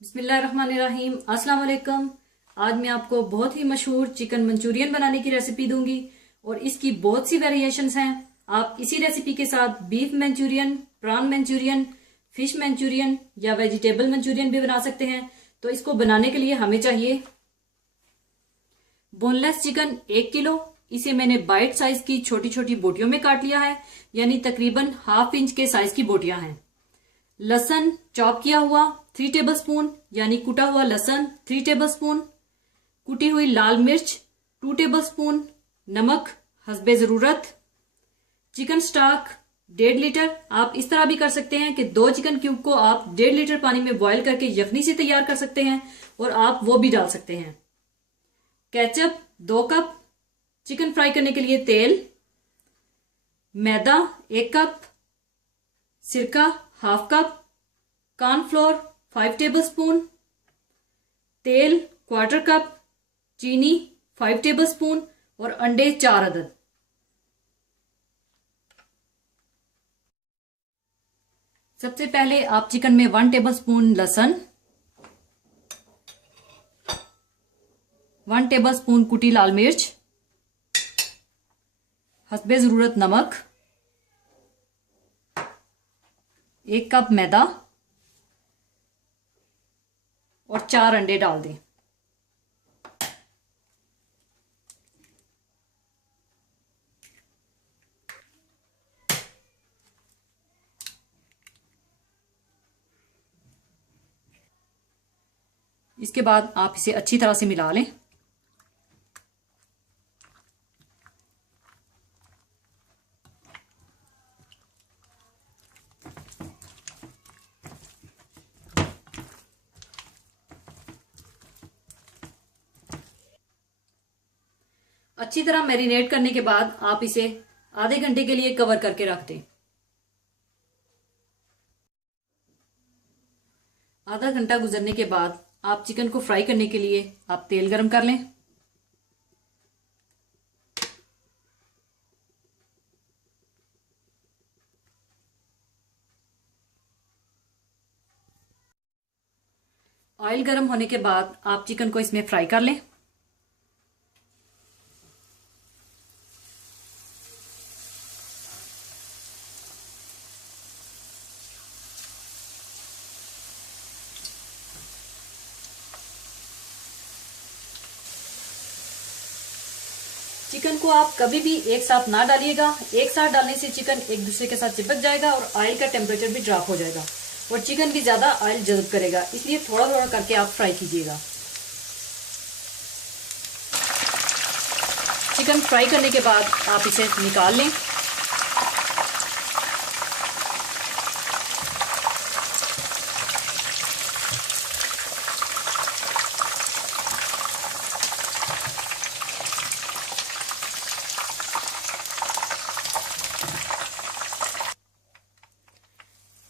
बिस्मिल्लाहिर्रहमानिर्रहीम। अस्सलाम वालेकुम। आज मैं आपको बहुत ही मशहूर चिकन मंचूरियन बनाने की रेसिपी दूंगी और इसकी बहुत सी वेरिएशंस हैं। आप इसी रेसिपी के साथ beef Manchurian, prawn Manchurian, fish Manchurian या वेजिटेबल मंचूरियन भी बना सकते हैं। तो इसको बनाने के लिए हमें चाहिए बोनलेस चिकन 1 किलो। इसे मैंने बाइट साइज की छोटी छोटी बोटियों में काट लिया है, यानी तकरीबन ½ इंच के साइज की बोटियां हैं। लहसुन चॉप किया हुआ 3 टेबलस्पून, यानी कुटा हुआ लहसुन 3 टेबलस्पून, कुटी हुई लाल मिर्च 2 टेबलस्पून, नमक हस्बे जरूरत, चिकन स्टॉक 1.5 लीटर। आप इस तरह भी कर सकते हैं कि 2 चिकन क्यूब को आप 1.5 लीटर पानी में बॉयल करके यखनी से तैयार कर सकते हैं और आप वो भी डाल सकते हैं। केचप 2 कप, चिकन फ्राई करने के लिए तेल, मैदा 1 कप, सिरका ½ कप, कॉर्नफ्लोर 5 टेबलस्पून, तेल 1/4 कप, चीनी 5 टेबलस्पून और अंडे 4 अदद। सबसे पहले आप चिकन में 1 टेबलस्पून लहसुन, 1 टेबलस्पून कुटी लाल मिर्च, हस्बे जरूरत नमक, 1 कप मैदा और 4 अंडे डाल दें। इसके बाद आप इसे अच्छी तरह से मिला लें। अच्छी तरह मैरिनेट करने के बाद आप इसे आधे घंटे के लिए कवर करके रख दें। आधा घंटा गुजरने के बाद आप चिकन को फ्राई करने के लिए आप तेल गरम कर लें। ऑयल गरम होने के बाद आप चिकन को इसमें फ्राई कर लें। चिकन को आप कभी भी एक साथ ना डालिएगा। एक साथ डालने से चिकन एक दूसरे के साथ चिपक जाएगा और ऑयल का टेम्परेचर भी ड्रॉप हो जाएगा और चिकन भी ज्यादा ऑयल जज़ब करेगा, इसलिए थोड़ा थोड़ा करके आप फ्राई कीजिएगा। चिकन फ्राई करने के बाद आप इसे निकाल लें।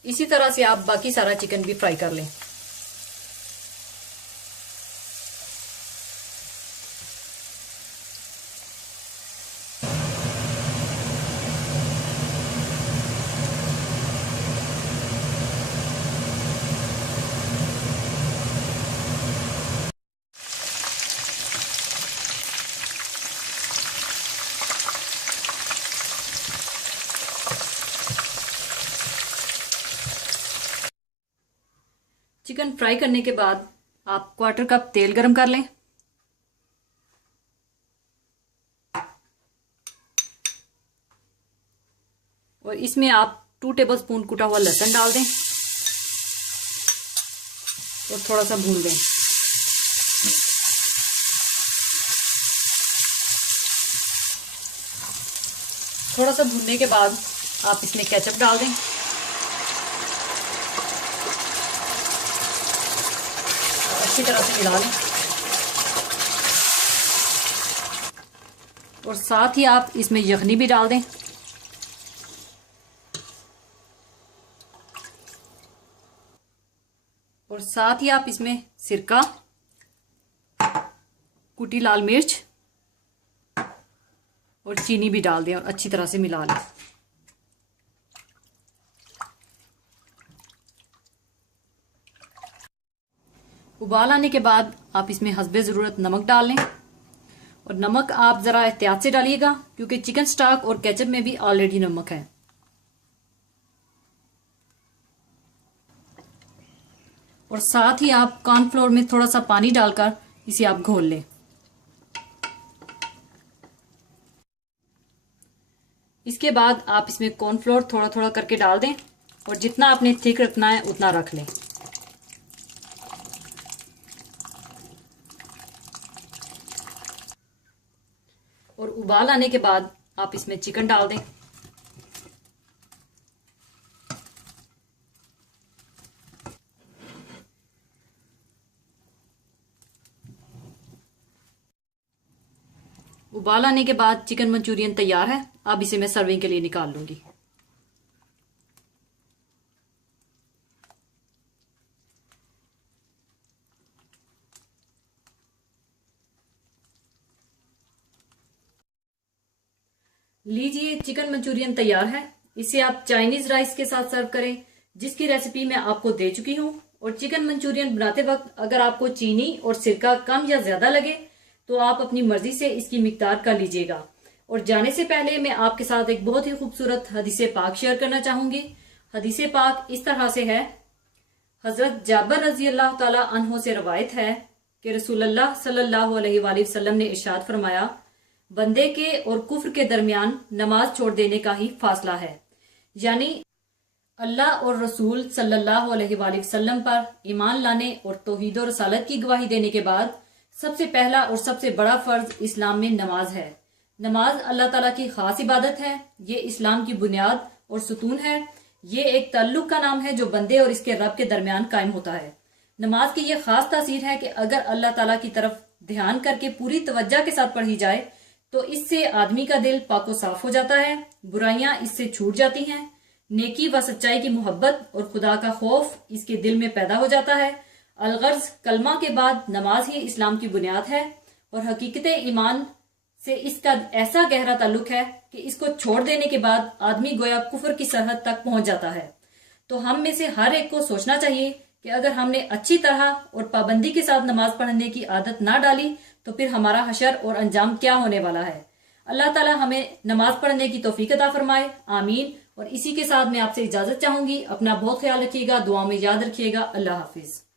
इसी तरह से आप बाकी सारा चिकन भी फ्राई कर लें। चिकन फ्राई करने के बाद आप 1/4 कप तेल गरम कर लें। और इसमें आप 2 टेबलस्पून कुटा हुआ लहसुन डाल दें और थोड़ा सा भून दें। थोड़ा सा भूनने के बाद आप इसमें केचप डाल दें। अच्छी तरह से मिला लें और साथ ही आप इसमें यखनी भी डाल दें। और साथ ही आप इसमें सिरका, कुटी लाल मिर्च और चीनी भी डाल दें और अच्छी तरह से मिला लें। उबाल आने के बाद आप इसमें हस्बे ज़रूरत नमक डाल लें, और नमक आप ज़रा एहतियात से डालिएगा क्योंकि चिकन स्टॉक और केचप में भी ऑलरेडी नमक है। और साथ ही आप कॉर्नफ्लोर में थोड़ा सा पानी डालकर इसे आप घोल लें। इसके बाद आप इसमें कॉर्नफ्लोर थोड़ा थोड़ा करके डाल दें और जितना आपने थिक रखना है उतना रख लें। और उबाल आने के बाद आप इसमें चिकन डाल दें। उबाल आने के बाद चिकन मंचूरियन तैयार है। अब इसे मैं सर्विंग के लिए निकाल लूंगी। लीजिए, चिकन मंचूरियन तैयार है। इसे आप चाइनीज राइस के साथ सर्व करें, जिसकी रेसिपी मैं आपको दे चुकी हूं। और चिकन मंचूरियन बनाते वक्त अगर आपको चीनी और सिरका कम या ज्यादा लगे तो आप अपनी मर्जी से इसकी मिकदार कर लीजिएगा। और जाने से पहले मैं आपके साथ एक बहुत ही खूबसूरत हदीस पाक शेयर करना चाहूंगी। हदीस पाक इस तरह से है। हजरत जाबर रजी अल्लाह ताला अन्हो से रवायत है कि रसूलुल्लाह सल्लल्लाहु अलैहि वसल्लम ने इरशाद फरमाया, बंदे के और कुफ्र के दरमियान नमाज छोड़ देने का ही फासला है। यानी अल्लाह और रसूल सल्लल्लाहु अलैहि वसल्लम पर ईमान लाने और तौहीद और रसालत की गवाही देने के बाद सबसे पहला और सबसे बड़ा फर्ज इस्लाम में नमाज है। नमाज अल्लाह ताला की खास इबादत है। ये इस्लाम की बुनियाद और सुतून है। ये एक ताल्लुक का नाम है जो बंदे और इसके रब के दरमियान कायम होता है। नमाज की ये खास तासीर है कि अगर अल्लाह ताला की तरफ ध्यान करके पूरी तवज्जो के साथ पढ़ी जाए तो इससे आदमी का दिल पाको साफ हो जाता है, बुराइयां इससे छूट जाती हैं, नेकी व सच्चाई की मोहब्बत और खुदा का खौफ इसके दिल में पैदा हो जाता है। अलगर्ज कलमा के बाद नमाज ही इस्लाम की बुनियाद है और हकीकत ईमान से इसका ऐसा गहरा ताल्लुक है कि इसको छोड़ देने के बाद आदमी गोया कुफर की सरहद तक पहुंच जाता है। तो हम में से हर एक को सोचना चाहिए कि अगर हमने अच्छी तरह और पाबंदी के साथ नमाज पढ़ने की आदत ना डाली तो फिर हमारा हशर और अंजाम क्या होने वाला है। अल्लाह ताला हमें नमाज पढ़ने की तौफीक अता फरमाए, आमीन। और इसी के साथ मैं आपसे इजाजत चाहूंगी। अपना बहुत ख्याल रखिएगा, दुआ में याद रखिएगा। अल्लाह हाफिज।